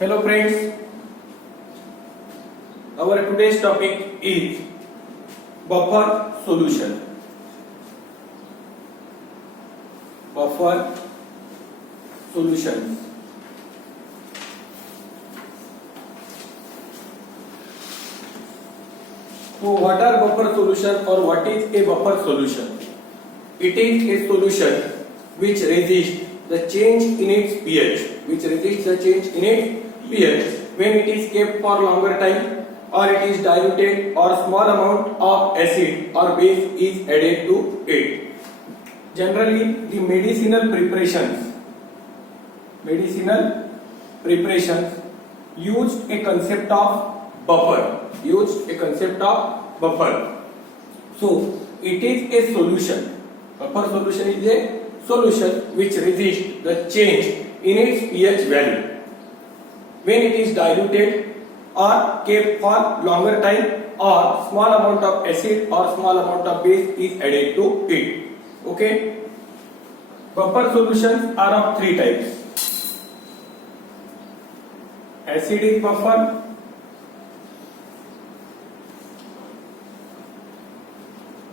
Hello friends, our today's topic is buffer solution. Buffer solutions. So what are buffer solution or what is a buffer solution? It is a solution which resists the change in its pH, when it is kept for longer time or it is diluted or small amount of acid or base is added to it. Generally, the medicinal preparations use a concept of buffer. So it is a solution. Buffer solution is a solution which resists the change in its pH value when it is diluted or kept for longer time or small amount of acid or small amount of base is added to it. Okay. Buffer solutions are of three types: acidic buffer,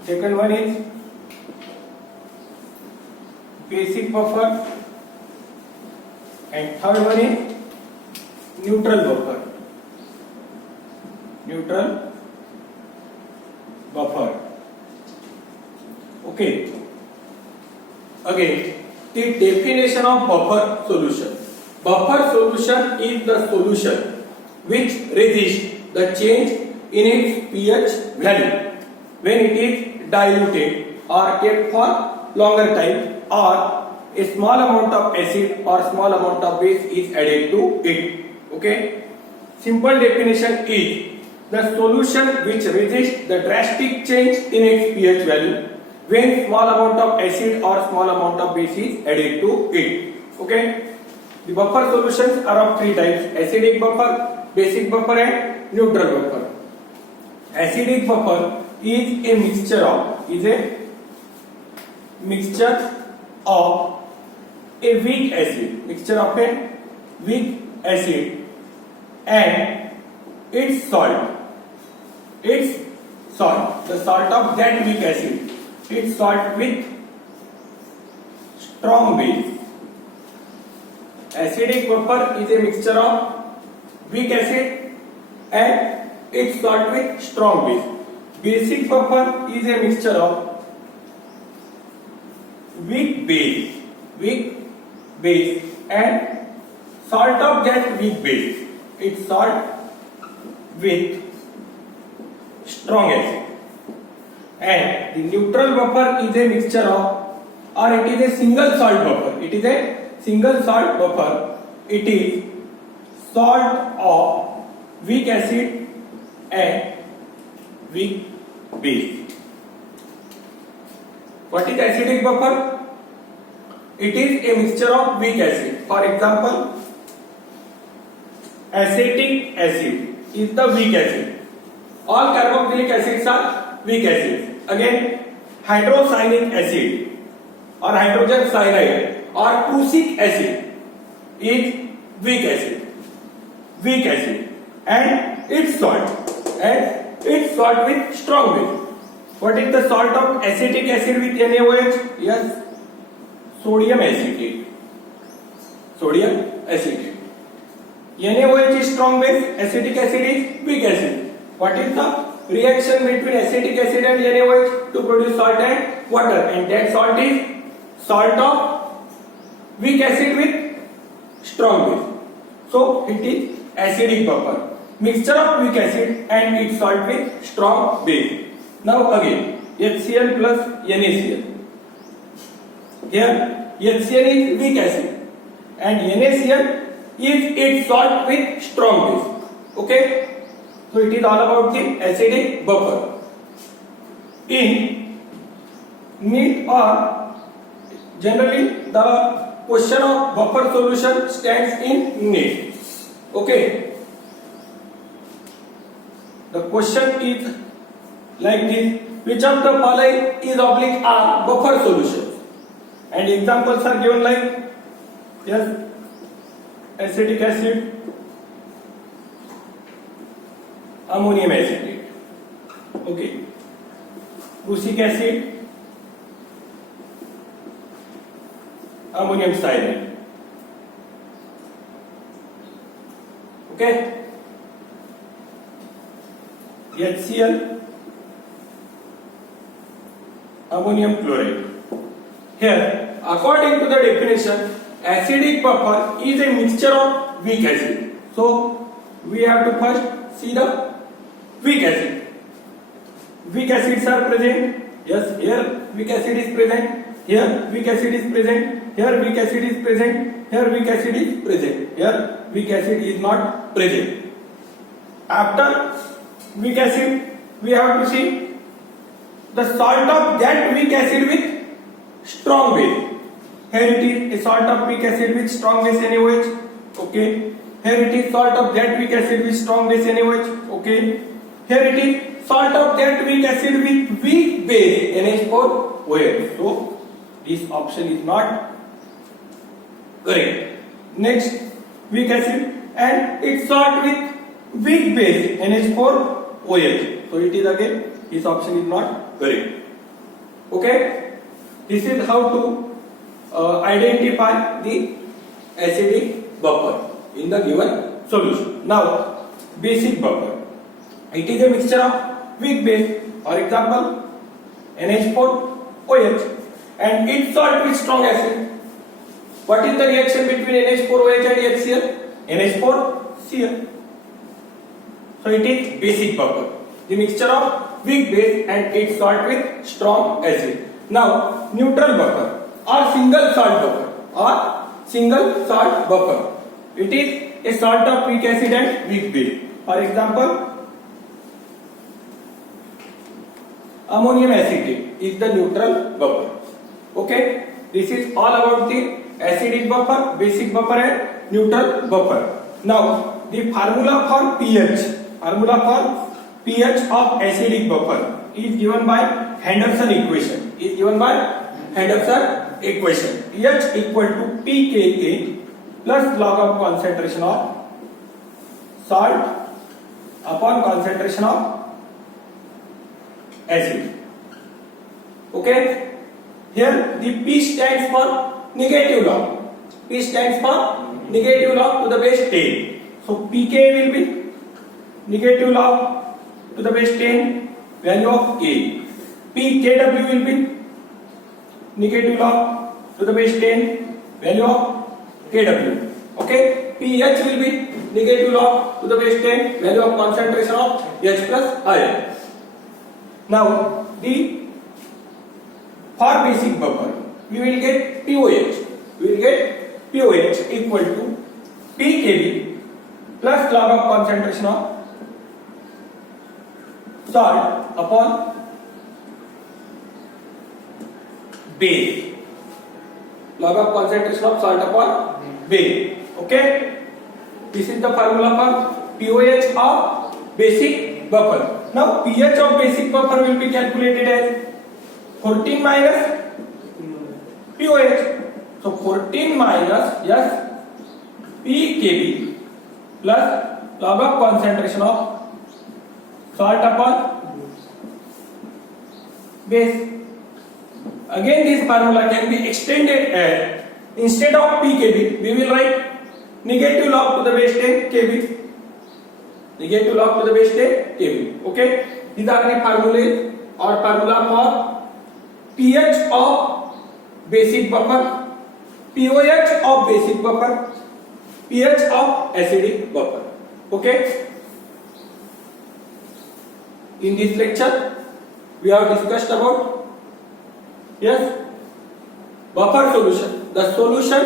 second one is basic buffer, and third one is neutral buffer. Okay. Again, the definition of buffer solution. Buffer solution is the solution which resists the change in its pH value when it is diluted or kept for longer time or a small amount of acid or small amount of base is added to it. Okay. Simple definition is the solution which resists the drastic change in its pH value when small amount of acid or small amount of base is added to it. Okay. The buffer solutions are of three types: acidic buffer, basic buffer, and neutral buffer. Acidic buffer is a mixture of a weak acid and its salt. The salt of that weak acid, its salt with strong base. Acidic buffer is a mixture of weak acid and its salt with strong base. Basic buffer is a mixture of weak base and salt of that weak base, its salt with strong acid. And the neutral buffer is a mixture of, or it is a single salt buffer. It is salt of weak acid and weak base. What is acidic buffer? It is a mixture of weak acid. For example, acetic acid is the weak acid. All carboxylic acids are weak acids. Again, hydrocyanic acid or hydrogen cyanide or prussic acid is weak acid and its salt with strong base. What is the salt of acetic acid with NaOH? Yes, sodium acetate. NaOH is strong base, acetic acid is weak acid. What is the reaction between acetic acid and NaOH to produce salt and water? And that salt is salt of weak acid with strong base. So it is acidic buffer, mixture of weak acid and its salt with strong base. Now again, HCl plus NaCl. Here HCl is weak acid and NaCl is its salt with strong base. Okay, so it is all about the acidic buffer. In NEET or generally the question of buffer solution stands in NEET. Okay, the question is like this: which of the following is oblique are buffer solutions? And examples are given like, yes, acetic acid, ammonium acetate. Okay, prussic acid, ammonium cyanide. Okay, HCl, ammonium chloride. Here, according to the definition, acidic buffer is a mixture of weak acid. So we have to first see the weak acid. Weak acids are present. Yes, here weak acid is present. Here weak acid is present. Here weak acid is present. Here weak acid is present. Here weak acid is not present. After weak acid, we have to see the salt of that weak acid with strong base. Here it is a salt of weak acid with strong base NaOH. Okay. Here it is salt of that weak acid with strong base NaOH. Okay. Here it is salt of that weak acid with weak base NH4OH. So this option is not correct. Next, weak acid and its salt with weak base NH4OH. So it is again, this option is not correct. Okay. This is how to identify the acidic buffer in the given solution. Now, basic buffer. It is a mixture of weak base, for example, NH4OH, and its salt with strong acid. What is the reaction between NH4OH and HCl? NH4Cl. So it is basic buffer, the mixture of weak base and its salt with strong acid. Now, neutral buffer or single salt buffer. It is a salt of weak acid and weak base. For example, ammonium acetate is the neutral buffer. Okay, this is all about the acidic buffer, basic buffer and neutral buffer. Now, the formula for pH of acidic buffer is given by Henderson equation. pH equal to pKa plus log of concentration of salt upon concentration of acid. Okay, here the P stands for negative log. P stands for negative log to the base 10. So pK will be negative log to the base 10 value of K. pKw will be negative log to the base 10 value of Kw. Okay, pH will be negative log to the base 10 value of concentration of H plus ion. Now, for basic buffer, we will get POH. Equal to pKb plus log of concentration of salt upon base. Log of concentration of salt upon base. Okay, this is the formula for pOH of basic buffer. Now pH of basic buffer will be calculated as 14 minus pOH. So 14 minus pKb plus log of concentration of salt upon base. Again, this formula can be extended as, instead of pKb, we will write negative log to the base 10 Kb. Negative log to the base 10 Kb. Okay, these are the formulae or formula for pH of basic buffer, pOH of basic buffer, pH of acidic buffer. Okay, in this lecture we have discussed about buffer solution, the solution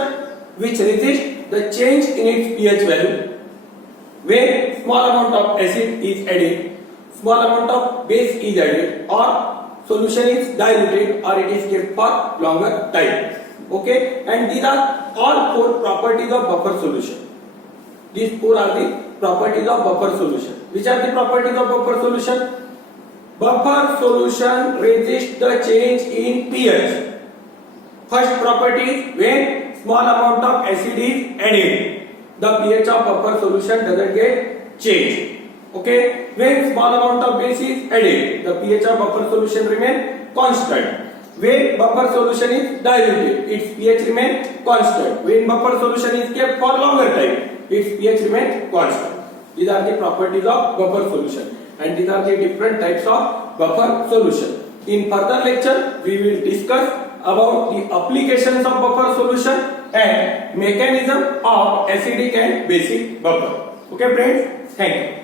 which resists the change in its pH value when small amount of acid is added, small amount of base is added, or solution is diluted, or it is kept for longer time. Okay, and these are all four properties of buffer solution. These four are the properties of buffer solution. Which are the properties of buffer solution? Buffer solution resists the change in pH. First property is when small amount of acid is added, the pH of buffer solution doesn't get changed. Okay, when small amount of base is added, the pH of buffer solution remain constant. When buffer solution is diluted, its pH remain constant. When buffer solution is kept for longer time, its pH remain constant. These are the properties of buffer solution, and these are the different types of buffer solution. In further lecture, we will discuss about the applications of buffer solution and mechanism of acidic and basic buffer. Okay, friends? Thank you.